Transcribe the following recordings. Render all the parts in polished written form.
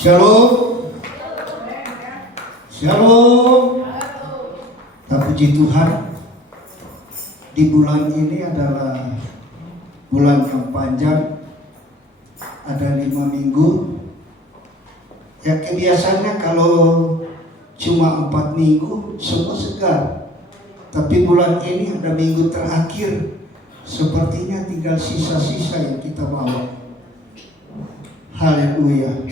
Shalom. Shalom. Puji Tuhan, di bulan ini adalah bulan yang panjang, ada 5 minggu. Ya kebiasaannya kalau cuma 4 minggu semua segar, tapi bulan ini ada minggu terakhir, sepertinya tinggal sisa-sisa yang kita bawa. Haleluya.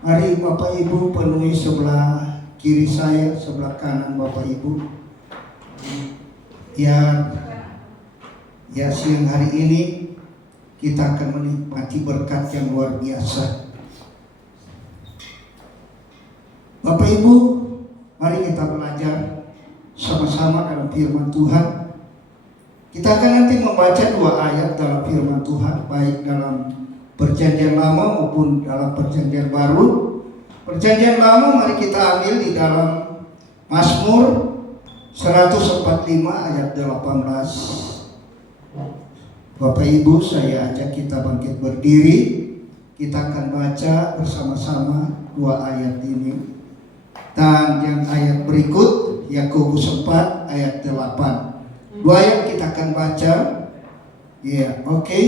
Mari Bapak Ibu penuhi sebelah kiri saya, sebelah kanan Bapak Ibu. Ya siang hari ini kita akan menikmati berkat yang luar biasa. Bapak Ibu, mari kita belajar sama-sama dalam firman Tuhan. Kita akan nanti membaca 2 ayat dalam firman Tuhan, baik dalam Perjanjian Lama maupun dalam Perjanjian Baru. Perjanjian Lama mari kita ambil di dalam Mazmur 145 ayat 18. Bapak Ibu, saya ajak kita bangkit berdiri. Kita akan baca bersama-sama 2 ayat ini. Dan yang ayat berikut Yakobus 4 ayat 8. 2 ayat kita akan baca. Ya, oke.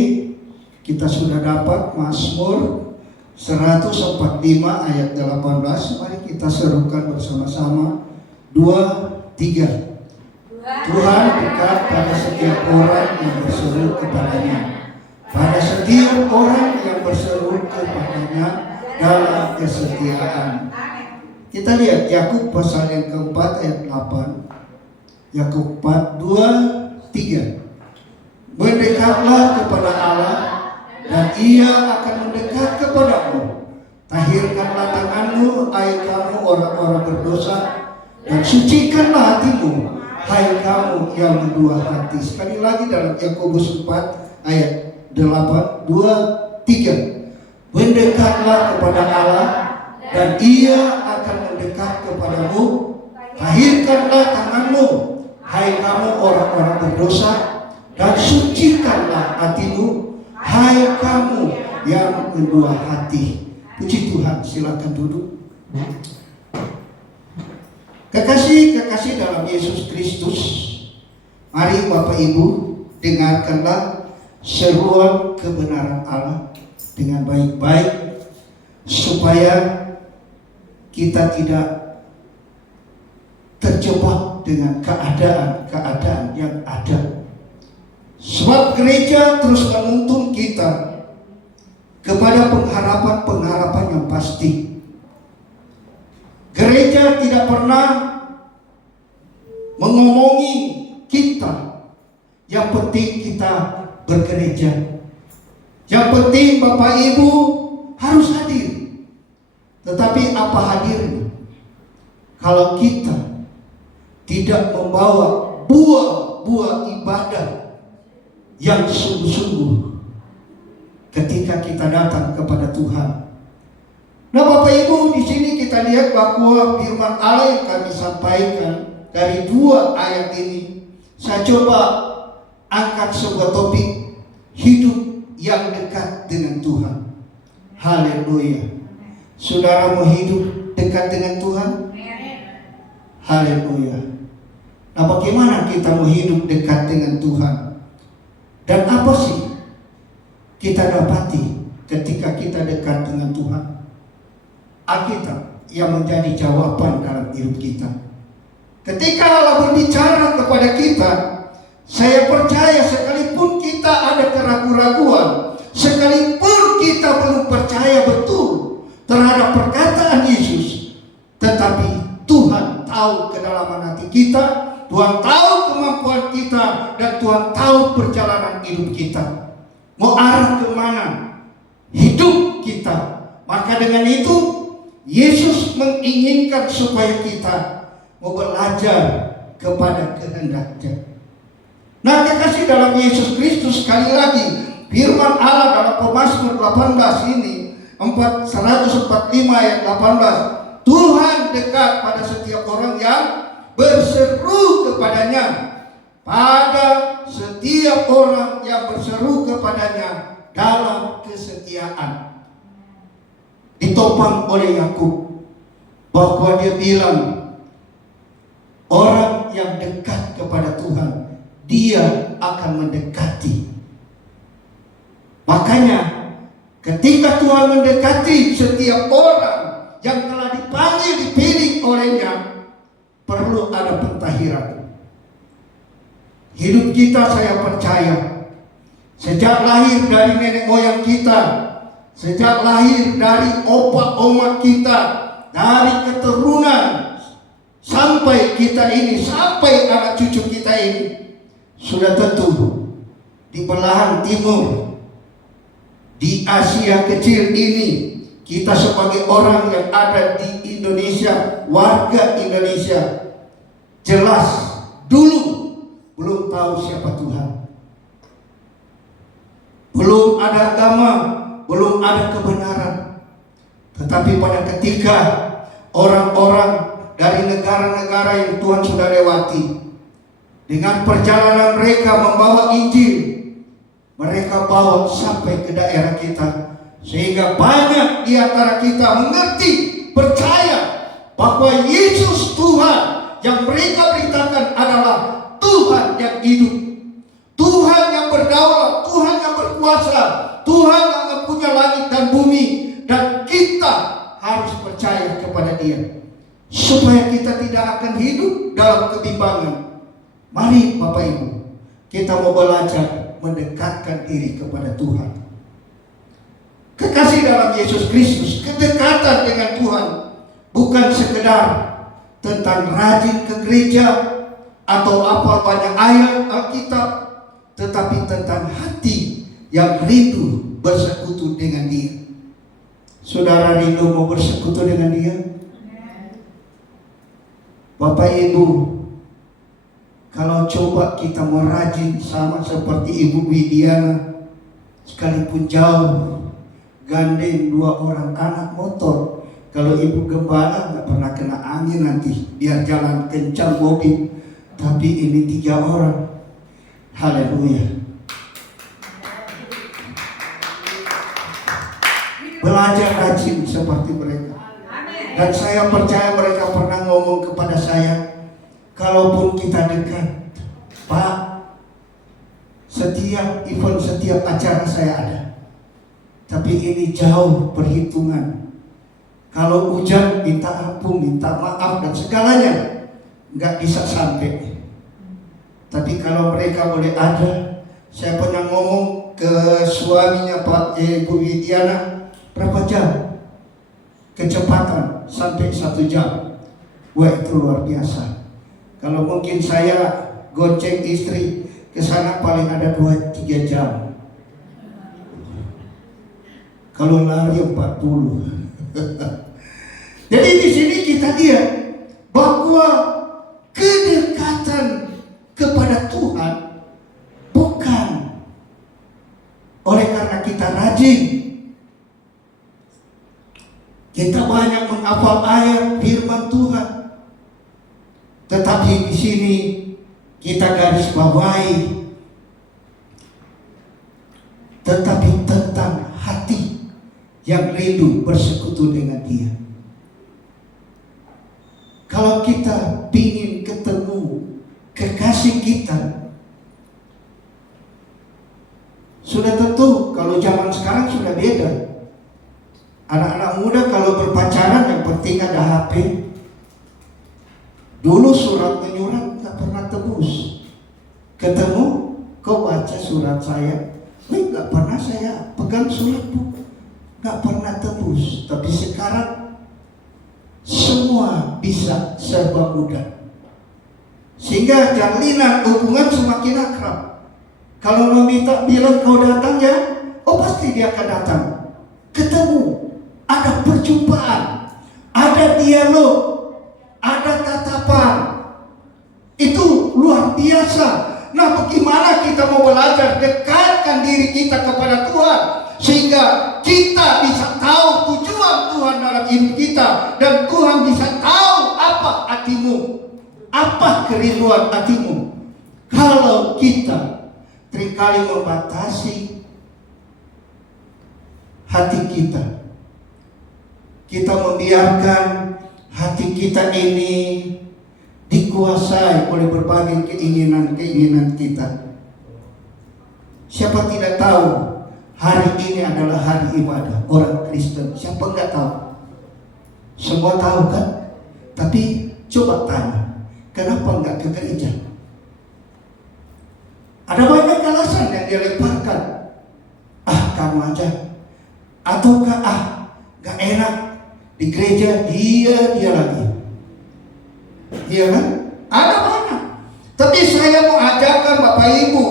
Kita sudah dapat Mazmur 145 ayat 18. Mari kita serukan bersama-sama. 2, 3. Tuhan dekat pada setiap orang yang berseru kepadanya, pada setiap orang yang berseru kepadanya dalam kesetiaan. Kita lihat Yakub pasal yang keempat ayat 8. Yakub 4, 2, 3. Mendekatlah kepada Allah dan Ia akan mendekat kepadamu. Tahirkanlah tanganmu, hai kamu orang-orang berdosa, dan sucikanlah hatimu, hai kamu yang mendua hati. Sekali lagi dalam Yakobus 4 ayat 8, 2, 3. Mendekatlah kepada Allah dan Ia akan mendekat kepadamu. Tahirkanlah tanganmu, hai kamu orang-orang berdosa, dan sucikanlah hatimu, hai kamu yang mendua hati. Puji Tuhan, silakan duduk. Kekasih-kekasih dalam Yesus Kristus, mari Bapak Ibu dengarkanlah seruan kebenaran Allah dengan baik-baik, supaya kita tidak terjebak dengan keadaan-keadaan yang ada. Sebab gereja terus menuntun kita kepada pengharapan-pengharapan yang pasti. Gereja tidak pernah mengomongi kita, yang penting kita bergereja, yang penting Bapak Ibu harus hadir. Tetapi apa hadirnya kalau kita tidak membawa buah-buah ibadah yang sungguh-sungguh ketika kita datang kepada Tuhan? Nah Bapak Ibu, di sini kita lihat bahwa firman Allah yang kami sampaikan dari 2 ayat ini, saya coba angkat sebuah topik, hidup yang dekat dengan Tuhan. Haleluya. Saudara mau hidup dekat dengan Tuhan? Haleluya. Nah bagaimana kita mau hidup dekat dengan Tuhan? Dan apa sih kita dapati ketika kita dekat dengan Tuhan? Alkitab yang menjadi jawaban dalam hidup kita. Ketika Allah berbicara kepada kita, saya percaya sekalipun kita ada keraguan-raguan, sekalipun kita belum percaya betul terhadap perkataan Yesus, tetapi Tuhan tahu kedalaman hati kita, Tuhan tahu kemampuan kita, dan Tuhan tahu perjalanan hidup kita, mau arah kemana hidup kita. Maka dengan itu Yesus menginginkan supaya kita mau belajar kepada kehendak-Nya. Nah kekasih dalam Yesus Kristus, sekali lagi firman Allah dalam Mazmur 18 ini 145 ayat 18, Tuhan dekat pada setiap orang yang berseru kepadanya, pada setiap orang yang berseru kepadanya dalam kesetiaan. ditopang oleh Yakub, bahwa dia bilang orang yang dekat kepada Tuhan, dia akan mendekati. Makanya ketika Tuhan mendekati setiap orang yang telah dipanggil, dipilih olehnya, perlu ada pentahiran. Hidup kita, saya percaya, sejak lahir dari nenek moyang kita, sejak lahir dari opa oma kita, dari keturunan sampai kita ini, sampai anak cucu kita ini, sudah tentu di belahan timur, di Asia kecil ini, kita sebagai orang yang ada di Indonesia, warga Indonesia, jelas dulu belum tahu siapa Tuhan. Belum ada agama, belum ada kebenaran. Tetapi pada ketika orang-orang dari negara-negara yang Tuhan sudah lewati, dengan perjalanan mereka membawa Injil, mereka bawa sampai ke daerah kita, sehingga banyak di antara kita mengerti, percaya bahwa Yesus Tuhan yang mereka beritakan adalah Tuhan yang hidup, Tuhan yang berdaulat, Tuhan yang berkuasa, Tuhan yang mempunyai langit dan bumi, dan kita harus percaya kepada Dia supaya kita tidak akan hidup dalam kebimbangan. Mari Bapak Ibu, kita mau belajar mendekatkan diri kepada Tuhan. Kekasih dalam Yesus Kristus, kedekatan dengan Tuhan bukan sekedar tentang rajin ke gereja atau apa banyak ayat Alkitab, tetapi tentang hati yang rindu bersekutu dengan Dia. Saudara rindu mau bersekutu dengan Dia? Bapak Ibu, kalau coba kita mau rajin sama seperti Ibu Widiana, sekalipun jauh, gandeng 2 orang anak motor, kalau Ibu Gembala nggak pernah kena angin nanti, biar jalan kencang mobil. Tapi ini 3 orang. Haleluya. Belajar rajin seperti mereka. Dan saya percaya mereka pernah ngomong kepada saya, kalaupun kita dekat, Pak, setiap event, setiap acara saya ada. Tapi ini jauh perhitungan. Kalau hujan minta ampun, minta maaf dan segalanya, nggak bisa sampai. Tapi kalau mereka boleh ada, saya pernah ngomong ke suaminya Pak Ibu Widiana, berapa jam? Kecepatan sampai 1 jam. Wah, itu luar biasa. Kalau mungkin saya gonceng istri ke sana paling ada 2-3 jam. Kalau lari 40. Jadi di sini kita lihat bahwa kedekatan kepada Tuhan bukan oleh karena kita rajin, kita banyak menghafal ayat firman Tuhan, tetapi di sini kita garis bawahi, tetapi tentang hati yang rindu bersekutu dengan Dia. Kalau kita ingin ketemu kekasih kita, sudah tentu kalau zaman sekarang sudah beda. Anak-anak muda kalau berpacaran yang penting ada HP. Dulu surat menyurat tak pernah tebus. Ketemu, kau baca surat saya? Nggak pernah saya pegang suratmu, nggak pernah tebus. Tapi sekarang semua bisa serba mudah, sehingga jalinan hubungan semakin akrab. Kalau meminta bilang kau datang ya, oh pasti dia akan datang. Ketemu, ada perjumpaan, ada dialog, ada tatapan. Itu luar biasa. Nah, bagaimana kita mau belajar dekatkan diri kita kepada Tuhan, sehingga kita bisa tahu tujuan Tuhan dalam hidup kita, dan Tuhan bisa tahu apa hatimu, apa kerinduan hatimu. Kalau kita seringkali membatasi hati kita, kita membiarkan hati kita ini dikuasai oleh berbagai keinginan-keinginan kita. Siapa tidak tahu hari ini adalah hari ibadah orang Kristen? Siapa enggak tahu? Semua tahu kan? Tapi coba tanya, kenapa enggak ke gereja? Ada banyak alasan yang dia lemparkan. Kamu aja. Ataukah gak enak di gereja, dia lagi. Iya kan? Ada banyak. Tapi saya mau ajarkan Bapak Ibu,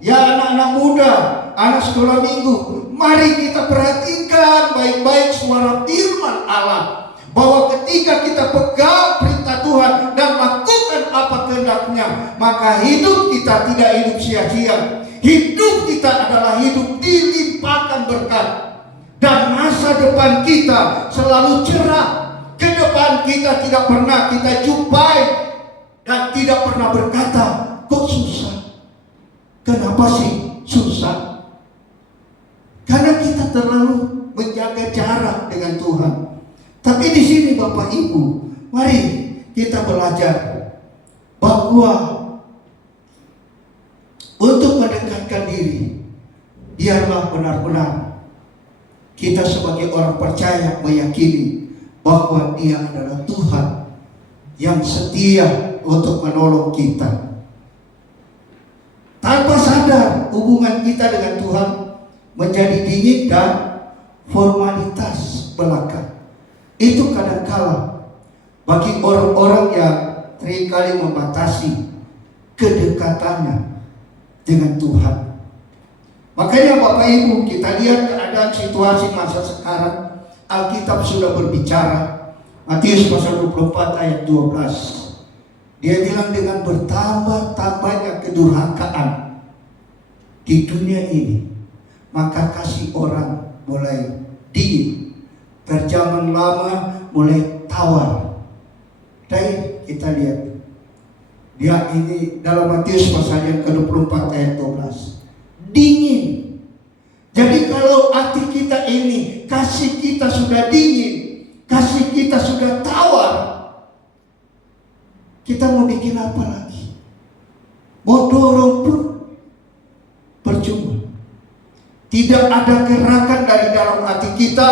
ya anak-anak muda, anak sekolah minggu, mari kita perhatikan baik-baik suara firman Allah, bahwa ketika kita pegang perintah Tuhan dan lakukan apa kehendaknya, maka hidup kita tidak hidup sia-sia. Hidup kita adalah hidup dilimpahkan berkat, dan masa depan kita selalu cerah. Ke depan kita tidak pernah kita jumpai dan tidak pernah berkata, kok susah? Kenapa sih susah? Karena kita terlalu menjaga jarak dengan Tuhan. Tapi di sini Bapak Ibu, mari kita belajar bahwa untuk mendekatkan diri, biarlah benar-benar kita sebagai orang percaya meyakini bahwa Dia adalah Tuhan yang setia untuk menolong kita. Tanpa sadar, hubungan kita dengan Tuhan menjadi dingin dan formalitas belaka. Itu kadangkala bagi orang-orang yang seringkali membatasi kedekatannya dengan Tuhan. Makanya Bapak Ibu, kita lihat keadaan situasi masa sekarang. Alkitab sudah berbicara. Matius pasal 24 ayat 12. Dia bilang, dengan bertambah-tambahnya kedurhakaan di dunia ini, maka kasih orang mulai dingin, terjangan lama mulai tawar. Dan kita lihat, dia ini dalam Matius pasal yang ke-24 ayat 12, dingin. Jadi kalau hati kita ini, kasih kita sudah dingin, kasih kita sudah tawar, kita mau bikin apa lagi? Mau dorong pun percuma. Tidak ada gerakan dari dalam hati kita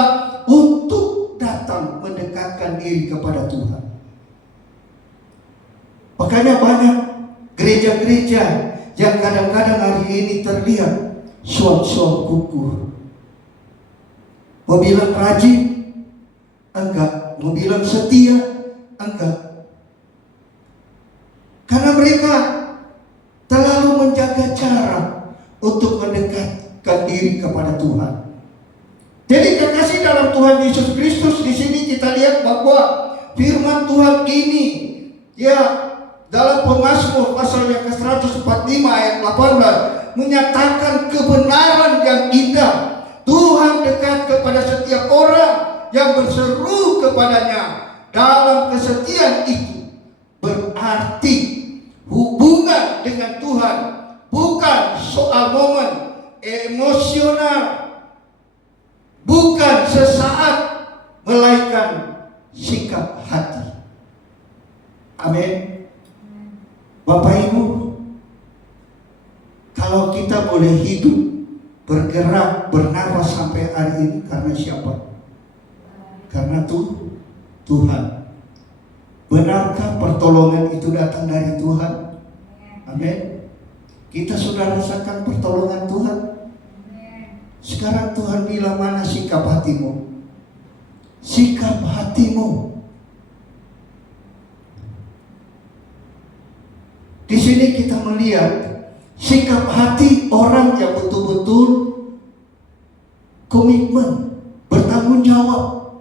untuk datang mendekatkan diri kepada Tuhan. Makanya banyak gereja-gereja yang kadang-kadang hari ini terlihat suam-suam kukur. Mau bilang rajin? Enggak. Mau bilang setia? Enggak. Karena mereka terlalu menjaga jarak untuk mendekatkan diri kepada Tuhan. Jadi kekasih dalam Tuhan Yesus Kristus, di sini kita lihat bahwa firman Tuhan ini, ya, dalam Pemazmur pasal yang ke-145 ayat 18 menyatakan kebenaran yang indah. Tuhan dekat kepada setiap orang yang berseru kepadanya. Dalam kesetiaan itu berarti hubungan dengan Tuhan bukan soal momen emosional, bukan sesaat, melainkan sikap hati. Amin. Bapak Ibu, kalau kita boleh hidup, bergerak, bernapas sampai hari ini karena siapa? Karena Tuhan. Benarkah pertolongan itu datang dari Tuhan? Amin. Kita sudah rasakan pertolongan Tuhan. Sekarang Tuhan bilang, mana sikap hatimu? Sikap hatimu. Di sini kita melihat sikap hati orang yang betul-betul komitmen, bertanggung jawab.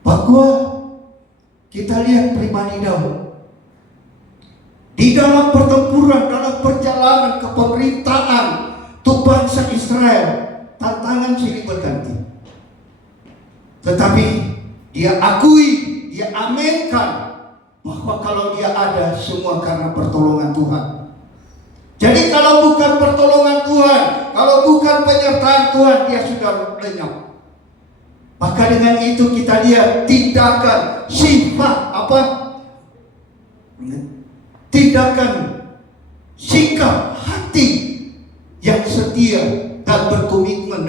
Bahwa kita lihat pribadi Daud di dalam pertempuran, dalam perjalanan kepemerintahan untuk bangsa Israel, tantangan silih berganti. Tetapi dia akui, dia aminkan bahwa kalau dia ada, semua karena pertolongan Tuhan. Jadi kalau bukan pertolongan Tuhan, kalau bukan penyertaan Tuhan, dia sudah lenyap. Maka dengan itu kita lihat tindakan, sifat apa? Tindakan, sikap hati yang setia dan berkomitmen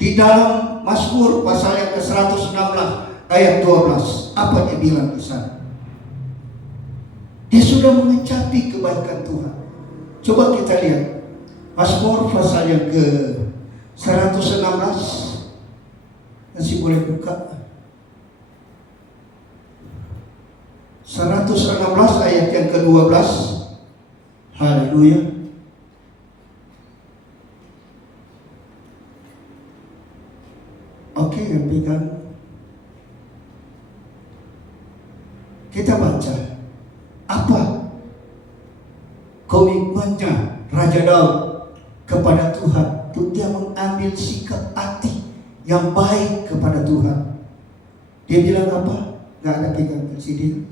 di dalam Mazmur pasal yang ke-116 ayat 12. Apa dia bilang di sana? Dia sudah mengecapi kebaikan Tuhan. Coba kita lihat Mazmur pasal yang ke-116. Masih boleh buka 116 ayat yang ke-12. Haleluya. Oke, yang pegang. Kita baca apa komitmennya Raja Daud kepada Tuhan. Dia mengambil sikap hati yang baik kepada Tuhan. Dia bilang apa? Gak ada pegang sini.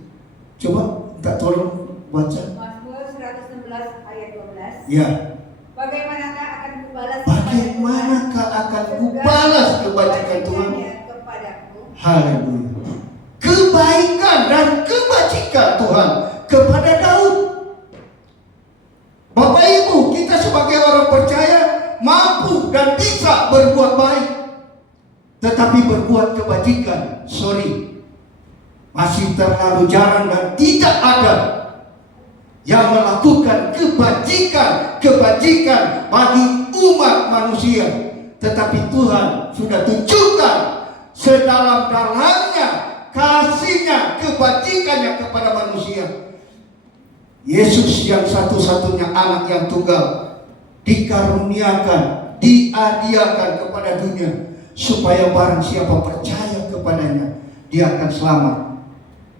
Coba tak tolong baca. Mazmur 116 ayat 12. Ya. Bagaimanakah akan kubalas kebajikan Tuhan kepadaku? Haleluya. Kebaikan dan kebajikan Tuhan kepada Daud. Bapak Ibu, kita sebagai orang percaya mampu dan bisa berbuat baik, tetapi berbuat kebajikan, masih terlalu jarang dan tidak ada yang melakukan kebajikan bagi umat manusia. Tetapi Tuhan sudah tunjukkan sedalam-dalamnya kasihnya, kebajikannya kepada manusia. Yesus yang satu-satunya anak yang tunggal dikaruniakan, dihadiahkan kepada dunia, supaya barang siapa percaya kepadanya, dia akan selamat.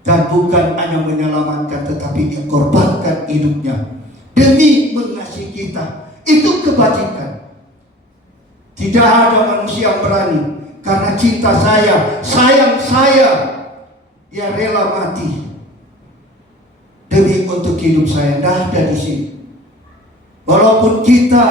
Dan bukan hanya menyelamatkan, tetapi mengorbankan hidupnya demi mengasihi kita. Itu kebajikan. Tidak ada manusia yang berani karena cinta saya, sayang saya, dia rela mati demi untuk hidup saya. Tidak ada di sini. Walaupun kita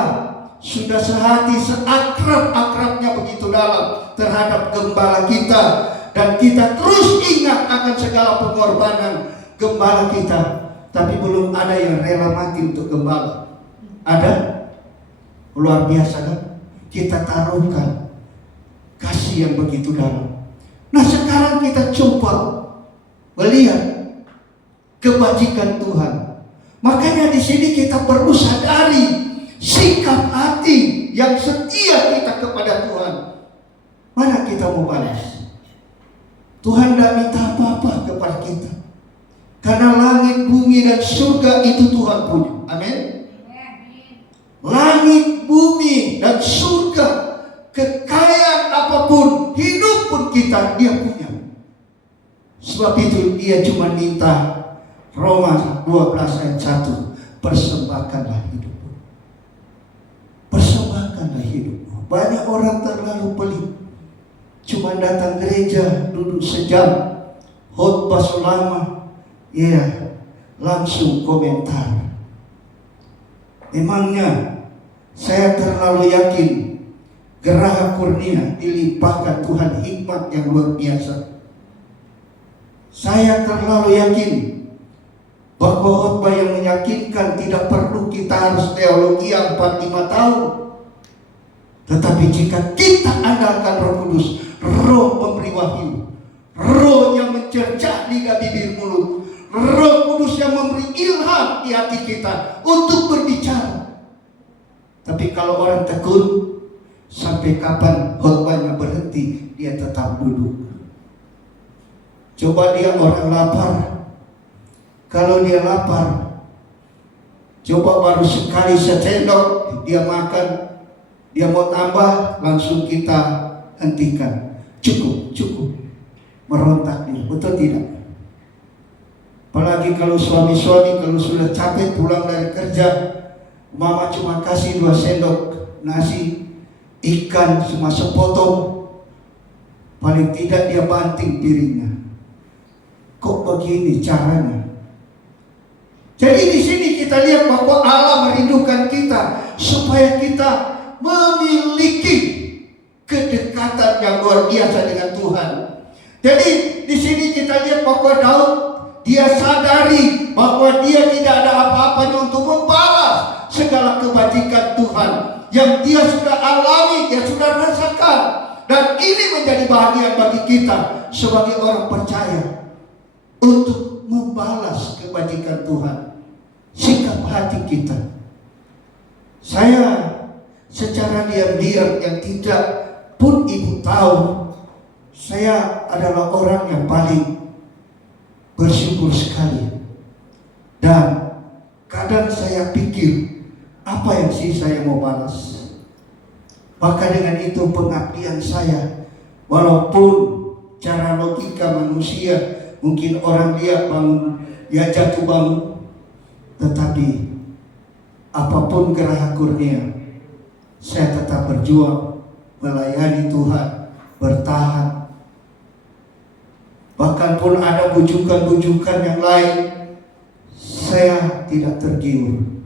sudah sehati, seakrab-akrabnya begitu dalam terhadap gembala kita, dan kita terus ingat akan segala pengorbanan gembala kita, tapi belum ada yang rela mati untuk gembala. Ada? Luar biasa kan? Kita taruhkan kasih yang begitu dalam. Nah, sekarang kita coba melihat kebajikan Tuhan. Makanya di sini kita perlu sadari sikap hati yang setia kita kepada Tuhan. Mana kita mau balas? Tuhan tidak minta apa-apa kepada kita, karena langit, bumi, dan surga itu Tuhan punya. Amin. Langit, bumi, dan surga, kekayaan apapun, hidup pun kita, dia punya. Sebab itu dia cuma minta, Roma 12 ayat 1, persembahkanlah hidupmu. Persembahkanlah hidupmu. Banyak orang terlalu pelit, cuma datang gereja, duduk sejam, khotbah selama, langsung komentar. Memangnya saya terlalu yakin Geraha Kurnia dilimpahkan Tuhan hikmat yang luar biasa. Saya terlalu yakin bahwa khotbah yang meyakinkan tidak perlu kita harus teologi yang 4-5 tahun. Tetapi jika kita andalkan Roh Kudus, Roh memberi wahyu, Roh yang mencercah lidah bibir mulut, Roh Kudus yang memberi ilham di hati kita untuk berbicara. Tapi kalau orang tekun, sampai kapan khotbahnya berhenti, dia tetap duduk. Coba dia orang lapar, kalau dia lapar, coba baru sekali sendok dia makan, dia mau tambah, langsung kita hentikan. Cukup, merontak dia, betul tidak? Apalagi kalau suami-suami kalau sudah capek pulang dari kerja, mama cuma kasih 2 sendok nasi, ikan cuma sepotong, paling tidak dia banting piringnya. Kok begini caranya? Jadi di sini kita lihat bahwa Allah merindukan kita supaya kita memiliki kedekatan yang luar biasa dengan Tuhan. Jadi di sini kita lihat bahwa Daud dia sadari bahwa dia tidak ada apa-apanya untuk membalas segala kebajikan Tuhan yang dia sudah alami, dia sudah rasakan. Dan ini menjadi bahagian bagi kita sebagai orang percaya untuk membalas kebajikan Tuhan. Sikap hati kita. Saya secara diam-diam yang tidak pun ibu tahu, saya adalah orang yang paling bersyukur sekali. Dan kadang saya pikir, apa yang sih saya mau balas? Maka dengan itu pengabdian saya, walaupun cara logika manusia mungkin orang lihat bangun, ya jatuh bangun, tetapi apapun gerah kurnia, saya tetap berjuang melayani Tuhan, bertahan. Bahkan pun ada bujukan-bujukan yang lain, saya tidak tergiur.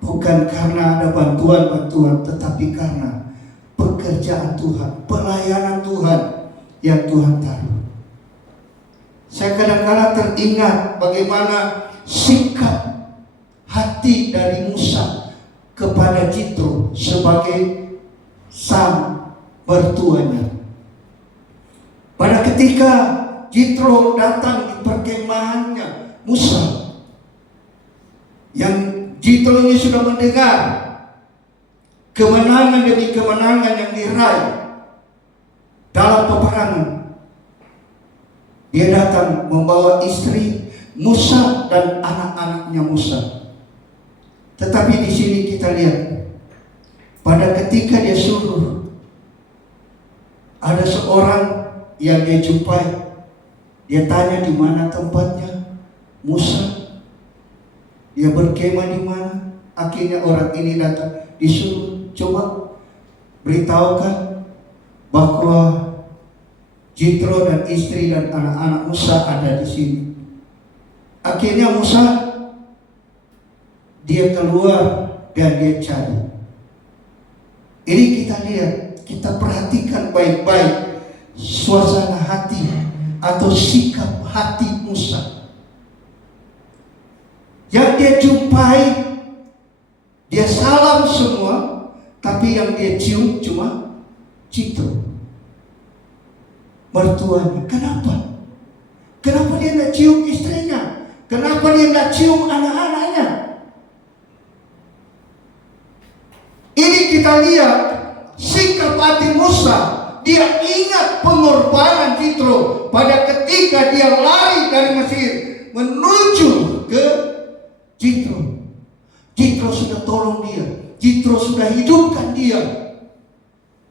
Bukan karena ada bantuan-bantuan, tetapi karena pekerjaan Tuhan, pelayanan Tuhan yang Tuhan taruh. Saya kadang-kadang teringat bagaimana sikap hati dari Musa kepada Jitro sebagai sang mertuanya. Pada ketika Jitro datang di perkemahannya Musa, yang Jitro ini sudah mendengar kemenangan demi kemenangan yang diraih dalam peperangan. Dia datang membawa istri Musa dan anak-anaknya Musa. Tetapi di sini kita lihat, pada ketika dia suruh, ada seorang yang dia jumpai. Dia tanya di mana tempatnya Musa. Dia berkemah di mana? Akhirnya orang ini datang, disuruh coba beritahukan bahwa Jitro dan istri dan anak-anak Musa ada di sini. Akhirnya Musa dia keluar dan dia cari. Ini kita lihat, kita perhatikan baik-baik suasana hati atau sikap hati Musa. Yang dia jumpai, dia salam semua, tapi yang dia cium cuma Jitro, mertuanya. Kenapa? Kenapa dia tidak cium istrinya? Kenapa dia tidak cium anak-anaknya? Ini kita lihat sikap hati Musa. Dia ingat pengorbanan Jitro pada ketika dia lari dari Mesir menuju ke Jitro. Jitro sudah tolong dia, Jitro sudah hidupkan dia.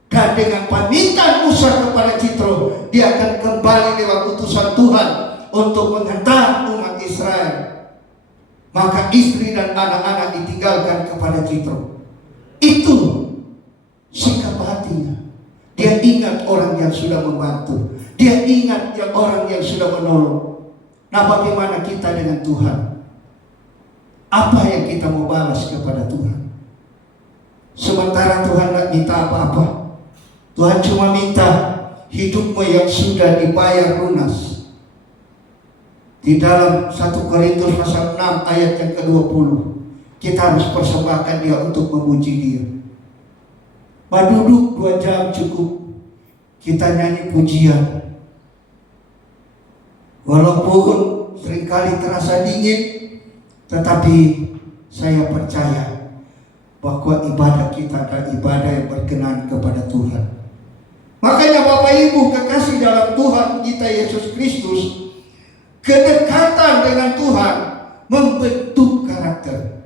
Dan dengan permintaan Musa kepada Jitro, dia akan kembali lewat utusan Tuhan untuk menghantar umat Israel. Maka istri dan anak-anak ditinggalkan kepada Jitro. Itu sikap hatinya. Dia ingat orang yang sudah membantu, dia ingat orang yang sudah menolong. Nah, bagaimana kita dengan Tuhan? Apa yang kita mau balas kepada Tuhan? Sementara Tuhan tidak minta apa-apa. Tuhan cuma minta hidupmu yang sudah dibayar lunas. Di dalam 1 Korintus pasal 6 ayat yang ke-20, kita harus persembahkan dia untuk memuji dia. Duduk 2 jam cukup, kita nyanyi pujian. Walaupun seringkali terasa dingin, tetapi saya percaya bahwa ibadah kita adalah ibadah yang berkenan kepada Tuhan. Makanya Bapak Ibu kekasih dalam Tuhan kita Yesus Kristus, kedekatan dengan Tuhan membentuk karakter.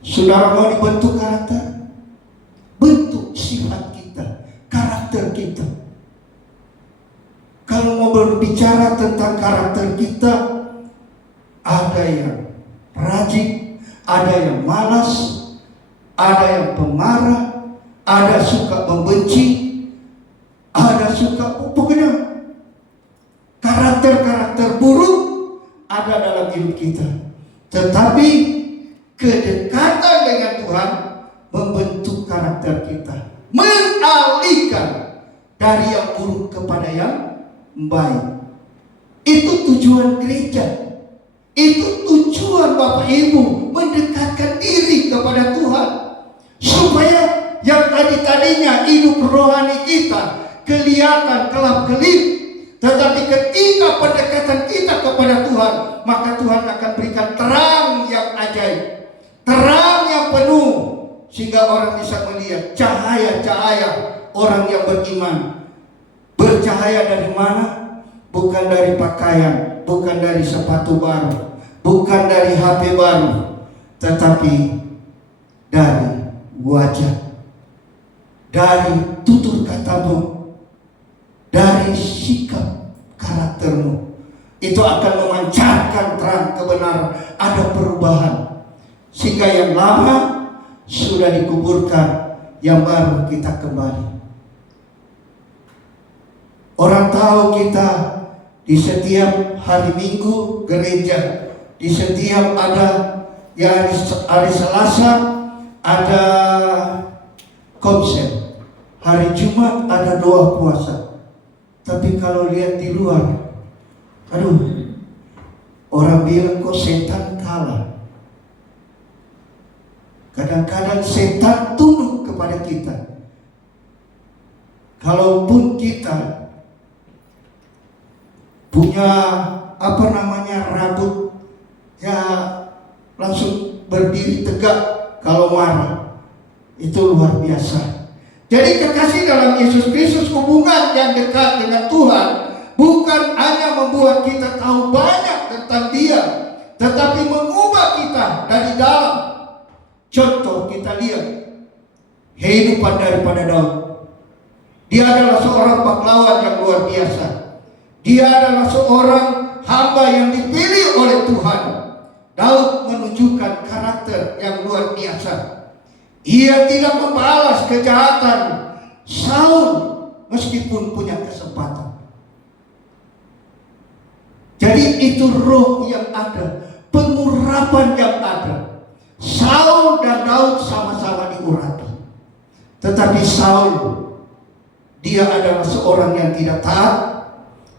Saudara mau dibentuk karakter? Bentuk sifat kita, karakter kita. Kalau mau berbicara tentang karakter kita, ada yang rajin, ada yang malas, ada yang pemarah, ada suka membenci, ada suka pokoknya karakter-karakter buruk ada dalam hidup kita. Tetapi kedekatan dengan Tuhan membentuk karakter kita, baik. Itu tujuan gereja. Itu tujuan Bapak Ibu, mendekatkan diri kepada Tuhan. Supaya yang tadinya hidup rohani kita kelihatan kelap-kelip. Tetapi ketika pendekatan kita kepada Tuhan, maka Tuhan akan berikan terang yang ajaib, terang yang penuh, sehingga orang bisa melihat cahaya-cahaya orang yang beriman. Bercahaya dari mana? Bukan dari pakaian, bukan dari sepatu baru, bukan dari HP baru, tetapi dari wajah, dari tutur katamu, dari sikap karaktermu. Itu akan memancarkan terang kebenaran. Ada perubahan, sehingga yang lama sudah dikuburkan, yang baru kita kembali. Orang tahu kita di setiap hari Minggu gereja, di setiap ada ya hari Selasa ada konser, hari Jumat ada doa puasa. Tapi kalau lihat di luar, aduh, orang bilang kok setan kalah. Kadang-kadang setan tunduk kepada kita. Kalaupun kita punya rambut ya langsung berdiri tegak kalau marah, itu luar biasa. Jadi kekasih dalam Yesus Kristus, hubungan yang dekat dengan Tuhan bukan hanya membuat kita tahu banyak tentang Dia, tetapi mengubah kita dari dalam. Contoh, kita lihat kehidupan daripada Daud. Dia adalah seorang pahlawan yang luar biasa. Dia adalah seorang hamba yang dipilih oleh Tuhan. Daud menunjukkan karakter yang luar biasa. Ia tidak membalas kejahatan Saul meskipun punya kesempatan. Jadi itu roh yang ada, pengurapan yang ada. Saul dan Daud sama-sama diurapi. Tetapi Saul, dia adalah seorang yang tidak taat,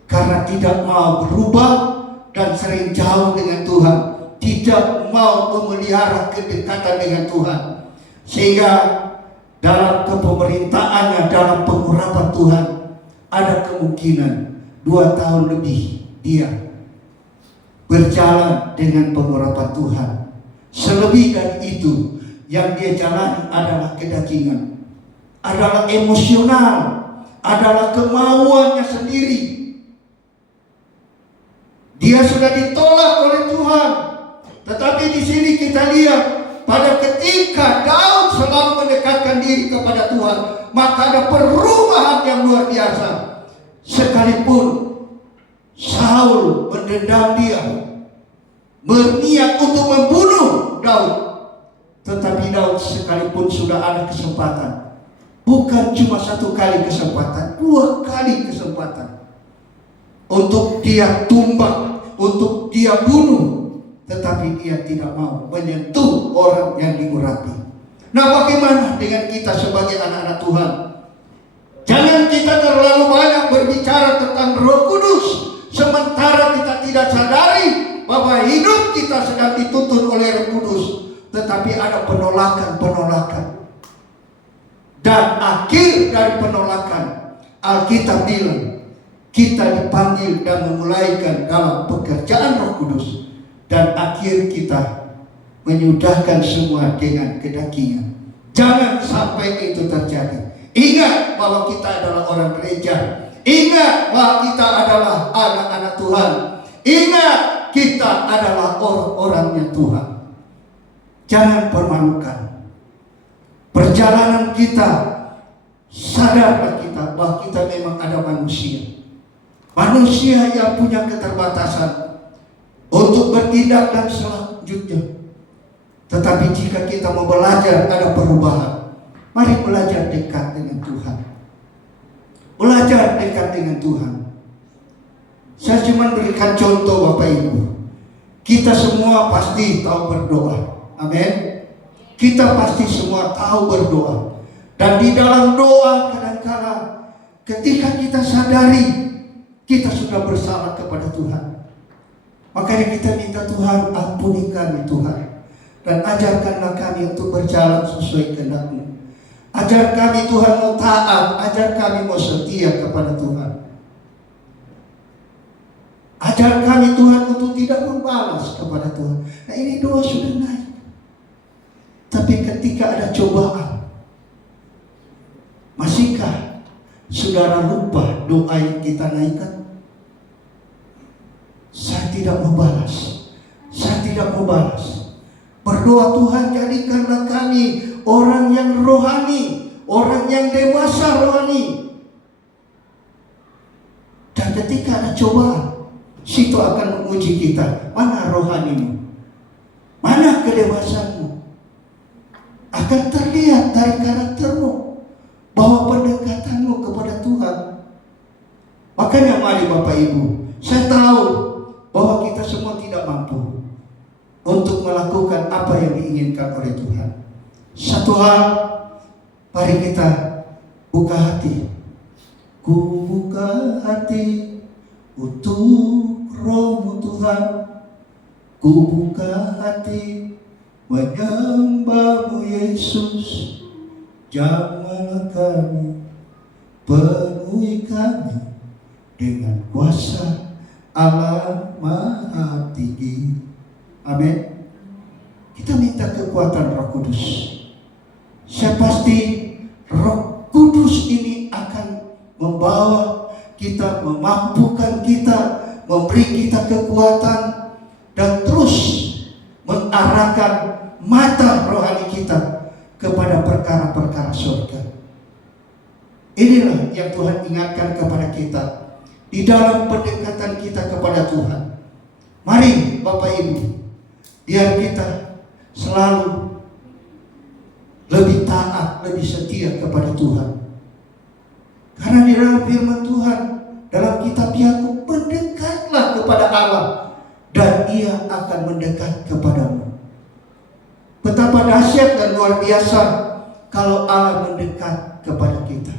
karena tidak mau berubah dan sering jauh dengan Tuhan, tidak mau memelihara kedekatan dengan Tuhan. Sehingga dalam kepemerintahannya, dalam pengurapan Tuhan, ada kemungkinan 2 tahun lebih dia berjalan dengan pengurapan Tuhan. Selebih dari itu, yang dia jalani adalah kedagingan, adalah emosional, adalah kemauannya sendiri. Dia sudah ditolak oleh Tuhan. Tetapi di sini kita lihat, pada ketika Daud selalu mendekatkan diri kepada Tuhan, maka ada perubahan yang luar biasa. Sekalipun Saul mendendam dia, berniat untuk membunuh Daud, tetapi Daud sekalipun sudah ada kesempatan, bukan cuma 1 kali kesempatan, 2 kali kesempatan untuk dia tumbang, untuk dia bunuh, tetapi dia tidak mau menyentuh orang yang diurapi. Nah, bagaimana dengan kita sebagai anak-anak Tuhan? Jangan kita terlalu banyak berbicara tentang Roh Kudus, sementara kita tidak sadari bahwa hidup kita sedang dituntun oleh Roh Kudus. Tetapi ada penolakan-penolakan. Dan akhir dari penolakan, Alkitab bilang, kita dipanggil dan memulaikan dalam pekerjaan Roh Kudus, dan akhir kita menyudahkan semua dengan kedagingan. Jangan sampai itu terjadi. Ingat bahwa kita adalah orang gereja. Ingat bahwa kita adalah anak-anak Tuhan. Ingat kita adalah orang-orangnya Tuhan. Jangan permalukan perjalanan kita. Sadarlah kita bahwa kita memang ada manusia. Manusia yang punya keterbatasan untuk bertindak dan selanjutnya. Tetapi jika kita mau belajar ada perubahan, mari belajar dekat dengan Tuhan. Belajar dekat dengan Tuhan. Saya cuma berikan contoh Bapak Ibu. Kita semua pasti tahu berdoa. Amin. Kita pasti semua tahu berdoa. Dan di dalam doa kadang-kala ketika kita sadari kita sudah bersalah kepada Tuhan. Makanya kita minta Tuhan, ampuni kami Tuhan, dan ajarkanlah kami untuk berjalan sesuai kehendak-Mu. Ajar kami Tuhan mau taat, ajar kami mau setia kepada Tuhan. Ajar kami Tuhan untuk tidak membalas kepada Tuhan. Nah, ini doa sudah naik. Tapi ketika ada cobaan, masihkah saudara lupa doa yang kita naikkan? Saya tidak membalas. Saya tidak membalas. Berdoa, Tuhan jadikanlah kami orang yang rohani, orang yang dewasa rohani. Dan ketika ada cobaan, situ akan menguji kita. Mana rohanimu? Mana kedewasaanmu? Akan terlihat dari karaktermu bahwa pendekatanmu kepada Tuhan. Makanya mari Bapak Ibu, saya tahu bahwa kita semua tidak mampu untuk melakukan apa yang diinginkan oleh Tuhan. Satu hal, mari kita buka hati. Ku buka hati untuk Roh-Mu Tuhan. Ku buka hati menyembah-Mu Yesus. Jamahlah kami, penuhi kami dengan kuasa Allah Maha Tinggi. Amin. Kita minta kekuatan Roh Kudus. Saya pasti Roh Kudus ini akan membawa kita, memampukan kita, memberi kita kekuatan, dan terus mengarahkan mata rohani kita kepada perkara-perkara surga. Inilah yang Tuhan ingatkan kepada kita di dalam pendekatan kita kepada Tuhan. Mari Bapak Ibu, biar kita selalu lebih taat, lebih setia kepada Tuhan. Karena di dalam firman Tuhan, dalam kitab Yakub, mendekatlah kepada Allah dan Ia akan mendekat kepadamu. Betapa dahsyat dan luar biasa kalau Allah mendekat kepada kita.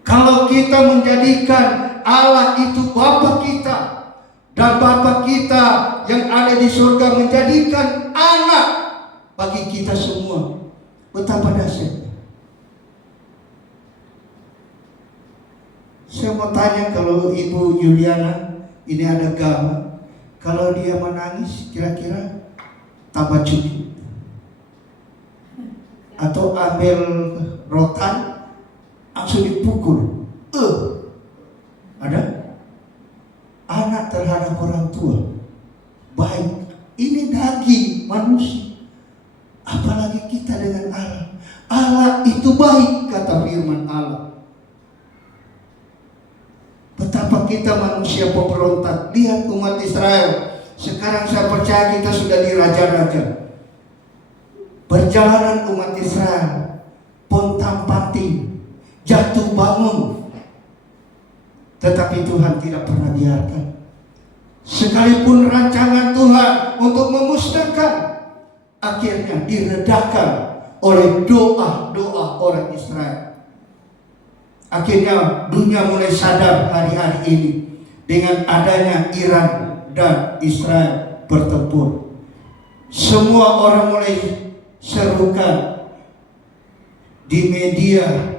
Kalau kita menjadikan Allah itu Bapa kita, dan Bapa kita yang ada di surga menjadikan anak bagi kita semua, betapa dahsyat. Saya mau tanya, kalau Ibu Juliana ini ada gambar, kalau dia menangis kira-kira tambah cubit atau ambil rotan langsung dipukul? Ada? Anak terhadap orang tua baik, ini daging manusia, apalagi kita dengan Allah. Allah itu baik, kata firman Allah. Betapa kita manusia pemberontak. Lihat umat Israel. Sekarang saya percaya kita sudah diraja-raja. Perjalanan umat Israel pontang-panting, jatuh bangun, tetapi Tuhan tidak pernah biarkan. Sekalipun rancangan Tuhan untuk memusnahkan, akhirnya diredakan oleh doa-doa orang Israel. Akhirnya dunia mulai sadar hari-hari ini dengan adanya Iran dan Israel bertempur. Semua orang mulai serukan di media.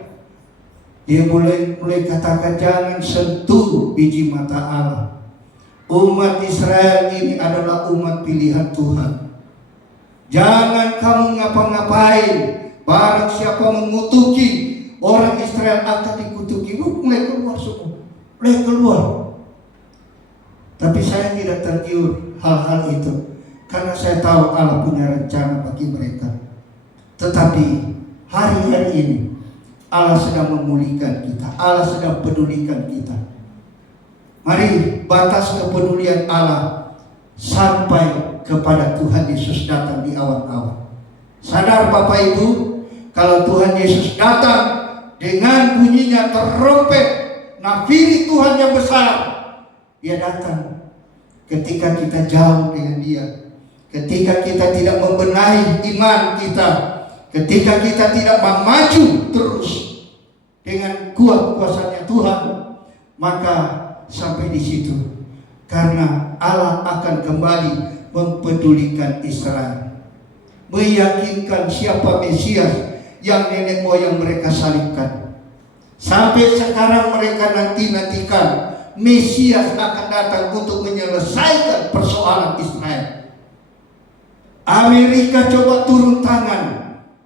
Dia mulai katakan, jangan sentuh biji mata Allah. Umat Israel ini adalah umat pilihan Tuhan. Jangan kamu ngapa-ngapain. Barang siapa mengutuki orang Israel akan dikutuki. Mulai keluar semua. Mulai keluar. Tapi saya tidak tergiur hal-hal itu, karena saya tahu Allah punya rencana bagi mereka. Tetapi hari-hari ini Allah sedang memulihkan kita. Allah sedang pedulikan kita. Mari batas kepedulian Allah sampai kepada Tuhan Yesus datang di awan-awan. Sadar Bapak Ibu, kalau Tuhan Yesus datang dengan bunyinya terompet, nafiri Tuhan yang besar, Dia datang ketika kita jauh dengan Dia, ketika kita tidak membenahi iman kita, ketika kita tidak maju terus. dengan kuat kuasanya Tuhan, maka sampai di situ. Karena Allah akan kembali mempedulikan Israel, meyakinkan siapa Mesias yang nenek moyang mereka salibkan. Sampai sekarang mereka nantikan Mesias akan datang untuk menyelesaikan persoalan Israel. Amerika coba turun tangan,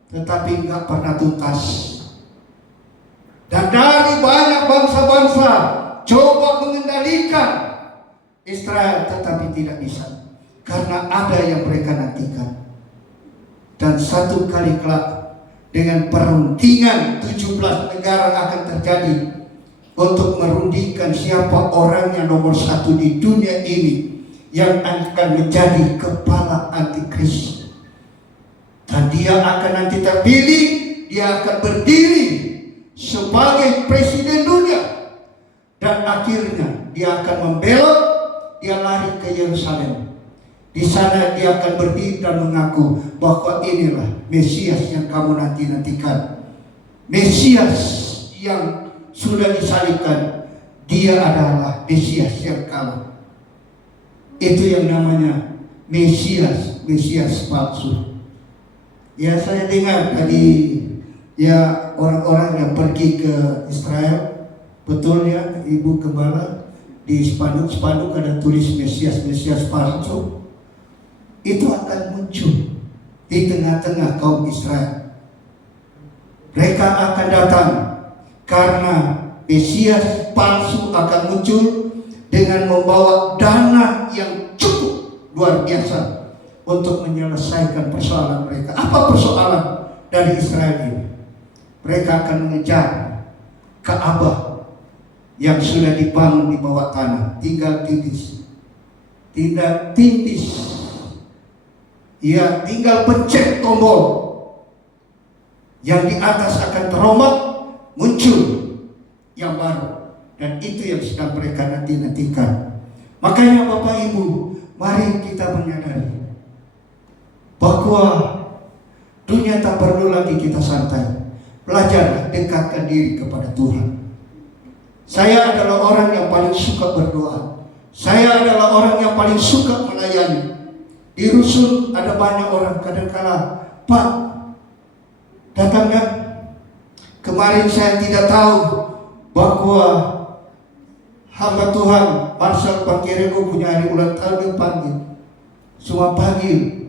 tetapi nggak pernah tuntas. Dan dari banyak bangsa-bangsa coba mengendalikan Israel, tetapi tidak bisa, karena ada yang mereka nantikan. Dan satu kali kelak dengan perundingan 17 negara akan terjadi untuk merundingkan siapa orang yang nomor satu di dunia ini yang akan menjadi kepala antikris. Dan dia akan nanti terpilih, dia akan berdiri sebagai presiden dunia. Dan akhirnya dia akan membelot, dia lari ke Yerusalem. Di sana dia akan berdiri dan mengaku bahwa inilah Mesias yang kamu nantikan. Mesias yang sudah disalibkan, dia adalah Mesias yang kalah. Itu yang namanya Mesias palsu. Ya, saya dengar tadi ya orang-orang yang pergi ke Israel, betul ya Ibu Gembala, di spanduk ada tulis Mesias palsu. Itu akan muncul di tengah-tengah kaum Israel. Mereka akan datang karena Mesias palsu akan muncul dengan membawa dana yang cukup luar biasa untuk menyelesaikan persoalan mereka. Apa persoalan dari Israel ini? Mereka akan mengejar Ka'bah yang sudah dibangun di bawah tanah, tinggal tindis. Tidak tindis. Ya, tinggal pencet tombol. Yang di atas akan terombak, muncul yang baru. Dan itu yang sedang mereka nantikan. Makanya Bapak Ibu, mari kita menyadari bahwa dunia tak perlu lagi kita santai. Belajarlah dekatkan diri kepada Tuhan. Saya adalah orang yang paling suka berdoa. Saya adalah orang yang paling suka melayani. Di rusun ada banyak orang, kadang-kala, Pak, datang nggak? Kemarin saya tidak tahu bahwa hamba Tuhan Marshal Pangkirego punya hari ulang tahun, dia panggil. Semua panggil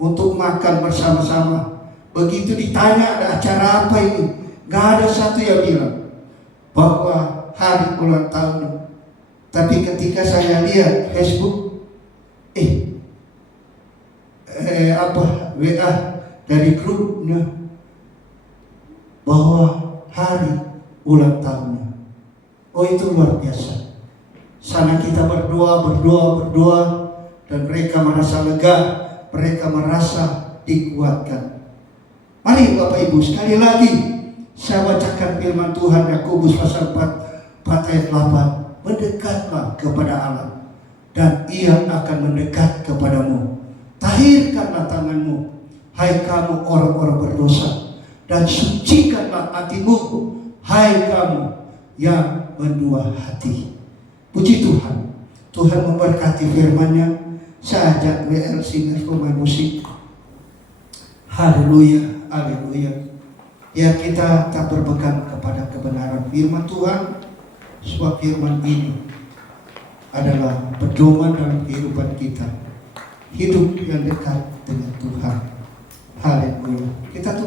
untuk makan bersama-sama. Begitu ditanya ada acara apa ini, nggak ada satu yang bilang bahwa hari ulang tahun. Tapi ketika saya lihat Facebook, WA dari grupnya bahwa hari ulang tahunnya. Oh, itu luar biasa. Sana kita berdoa dan mereka merasa lega, mereka merasa dikuatkan. Mari Bapak Ibu, sekali lagi saya bacakan firman Tuhan Yakobus pasal 4 ayat 8. Mendekatlah kepada Allah dan Ia akan mendekat kepadamu. Tahirkanlah tanganmu, hai kamu orang-orang berdosa, dan sucikanlah hatimu, hai kamu yang mendua hati. Puji Tuhan. Tuhan memberkati firman-Nya. Saya ajak WL Singers pemain musik. Haleluya, haleluya. Ya, kita tak berpegang kepada kebenaran firman Tuhan, sebab firman ini adalah pedoman dalam kehidupan kita. Hidup yang dekat dengan Tuhan. Haleluya. Kita